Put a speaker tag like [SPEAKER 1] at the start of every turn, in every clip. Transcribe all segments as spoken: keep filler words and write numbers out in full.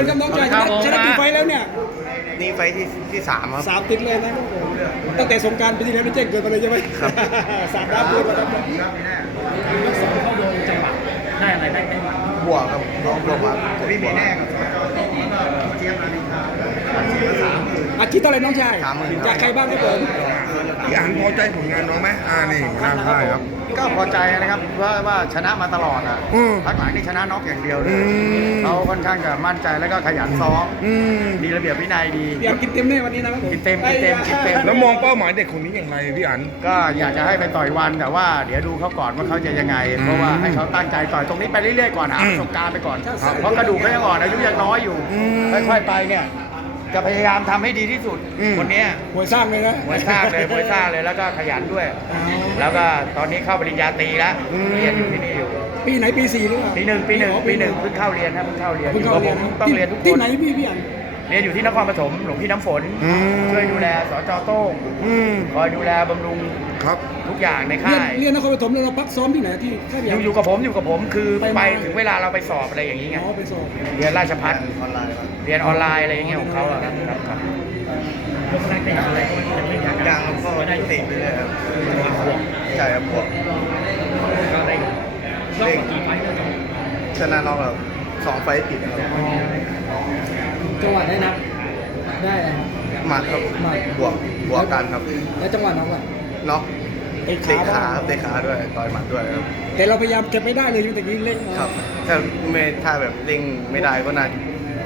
[SPEAKER 1] ญครับน้องชายชนะชนะกี่ไฟล์แล้วเนี่ย
[SPEAKER 2] นี่ไฟที่ที่สามครับ
[SPEAKER 1] สามติดเลยนะตั้งแต่สงกรารปีที่แล้วไม่แจ้งเกิดมาเลยใช่ไหมสามดาวเกินมาแล้ว
[SPEAKER 3] ยกสองเขาโดนจังหวะได้อะไรได้ได้
[SPEAKER 2] บวกครับน้องบวกครับพี่มีแน่ครับ
[SPEAKER 1] อาชีพเท่าไหร่น้องชาย
[SPEAKER 2] สามหมื่น
[SPEAKER 1] จากใครบ้างครับผม
[SPEAKER 4] พี่อันพอใจผลงานน้องไหมอ่านี่ร่างกายครับ
[SPEAKER 2] ก็พอใจนะครับเพราะว่าชนะมาตลอดอ่ะ
[SPEAKER 4] อืม
[SPEAKER 2] พักหลังนี่ชนะน็อกอย่างเดียวเล
[SPEAKER 4] อื
[SPEAKER 2] ย
[SPEAKER 4] ม
[SPEAKER 2] เขาค่อนข้างจะมั่นใจแล้วก็ขยันซ้อม
[SPEAKER 4] อืม
[SPEAKER 2] มีระเบียบวินัยดี
[SPEAKER 1] เตรียมกินเต็มแน่วันนี้นะครับผม
[SPEAKER 2] กินเต็มกินเต็มกินเต็ม
[SPEAKER 4] แล้วมองเป้าหมายเด็กคนนี้อย่างไรพี่อัน
[SPEAKER 2] ก็อยากจะให้ไปต่อยวันแต่ว่าเดี๋ยวดูเขาก่อนว่าเขาจะยังไง เพราะว่าให้เขาตั้งใจต่อยตรงนี้ไปเรื่อยๆก่อนหา
[SPEAKER 4] อืม
[SPEAKER 2] ประสบการณ์ไปก่อนเพราะกระดูกเขายังอ่อนอายุยังน้อยอยู่
[SPEAKER 4] อืม
[SPEAKER 2] ค่อยๆไปเนี่ยจะพยายามทำให้ดีที่สุด
[SPEAKER 4] อืม
[SPEAKER 2] คนเนี้ย
[SPEAKER 1] มวยสร้างเลยนะ
[SPEAKER 2] มวยสร้างเลยมวยสร้างเลยแล้วก็ขยันด้วย แล้วก็ตอนนี้เข้าปริญญาตรีแล้วเรียนอยู่ที่นี่อยู่
[SPEAKER 1] ปีไหนปีสี่หรือเปล่า
[SPEAKER 2] ปีหนึ่งปีหนึ่งปีหนึ่งเพิ่งเข้าเรียนนะเพิ่งเข้าเรียนอ
[SPEAKER 1] เพิ่ง
[SPEAKER 2] ยู่
[SPEAKER 1] เข้า
[SPEAKER 2] กับ
[SPEAKER 1] เรี
[SPEAKER 2] ผ
[SPEAKER 1] ยน
[SPEAKER 2] มต้องเรียนทุกค
[SPEAKER 1] ที่
[SPEAKER 2] น
[SPEAKER 1] ไหนพี่พี่อัน
[SPEAKER 2] เรียนอยู่ที่นครปฐมหลวงพี่น้ำฝน
[SPEAKER 4] อืม
[SPEAKER 2] ช่วยดูแลสจโต้ง
[SPEAKER 4] อืม
[SPEAKER 2] คอยดูแลบำรุง
[SPEAKER 4] ครับ
[SPEAKER 2] ทุกอย่างใน
[SPEAKER 1] เรียน
[SPEAKER 2] ค่าย
[SPEAKER 1] เรียนนครปฐมแล้วเราพักซ้อมที่ไหนที่ค่าย
[SPEAKER 2] อ
[SPEAKER 1] เดียว
[SPEAKER 2] ยู่อยู่กับผมอยู่กับผมคือ
[SPEAKER 1] ไปมา
[SPEAKER 2] ไปถึงเวลาเราไปสอบอะไรอย่างนี้ไง
[SPEAKER 1] อ๋อไปสอบ
[SPEAKER 2] เรียนราชพัฒเรียนออนไลน์อะไรอย่างเงี้ยของเขาอะครับครับครับ
[SPEAKER 3] ยกแรกได้อะไรก็ยังไม่ได้
[SPEAKER 2] ยังก็ได้ติดเลยครับใช่ครับพวก
[SPEAKER 3] ก็ได้ยกกี่ไฟก็จบ
[SPEAKER 2] ชนะน้องแบบสองไฟติดครับ
[SPEAKER 1] จังหวะได้นับได้อะไร
[SPEAKER 2] หมัดครับ
[SPEAKER 1] หมัด
[SPEAKER 2] บวกบวกกันครับ
[SPEAKER 1] แล้วจังหวะน็อกอ่ะ
[SPEAKER 2] น็อก
[SPEAKER 1] เตะ
[SPEAKER 2] เตะ
[SPEAKER 1] ขา
[SPEAKER 2] ขาเตะขาด้วยต่อยหมัดด้วยครับ
[SPEAKER 1] แต่เราพยายามเก็บไม่ได้เลยตั้งแต่นี้เล่น
[SPEAKER 2] ครับถ้าไม่ถ้าแบบเล่งไม่ได้ก็น่าก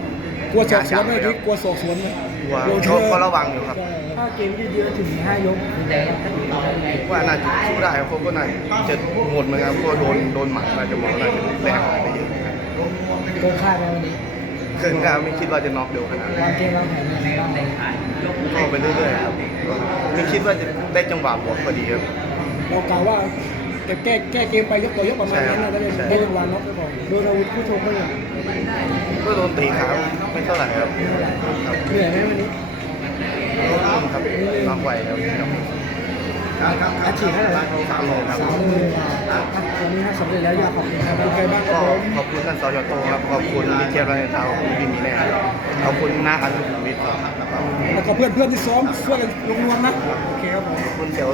[SPEAKER 1] ลัวศอกสวนไหมที่กลัวศอกสวนไหม
[SPEAKER 2] กลัวเขาก็ระวังอยู่ครับ
[SPEAKER 1] ถ้าเกมยืดเยื้อถึงห้ายกแดง
[SPEAKER 2] ว่าน่าจะสู้ได้ครับเขาก็น่าจะหมดเหมือนกันเพราะโดนโดนหมัดน่าจะหมดน่าจะแรงหายไปเยอะครับ
[SPEAKER 1] โกงคาดไหมวันนี้
[SPEAKER 2] เกินการไม่คิดว่าจะน็อกเร็วขนาด
[SPEAKER 1] วา
[SPEAKER 2] นี้
[SPEAKER 1] งเกมวางแผนยังไงบ้าง
[SPEAKER 2] ก็ไปเรื่อยๆครับไม่คิดว่าจะได้จังหวะบวกพอดีครับ
[SPEAKER 1] เรากล่าวว่าจะแก้แก้เกมไปยกต่อยกประมาณนั้นนะได้ได้จังหวะน็อกไปก่อนโดนอาวุธคู่ชกเขาเนี่ย
[SPEAKER 2] ก็โดนตีขาไม่เท่าไหร่ครับครับ
[SPEAKER 1] เหนื่อยไหมวันนี้
[SPEAKER 2] ครับน็อกไวครับ
[SPEAKER 1] อาชีพเท่าไหร่
[SPEAKER 2] สามโมงครับ
[SPEAKER 1] สามหมื่นบาทวันนี้สำเร็จแล้วอยากขอบคุณครับใครบ้างค
[SPEAKER 2] ก็
[SPEAKER 1] รับผม
[SPEAKER 2] ขอบคุณท่านสจโตครับขอบคุณพี่เทียบไรเท้าขอบคุณพี่มีแน่ขอบคุณน้าอันวิทย์ครับ
[SPEAKER 1] แล้วก็เพื่อนเพื่อนที่ซ้อมช่วยกันลงนวมนะโอเคครับผม
[SPEAKER 2] ขอบคุณเสี่ยว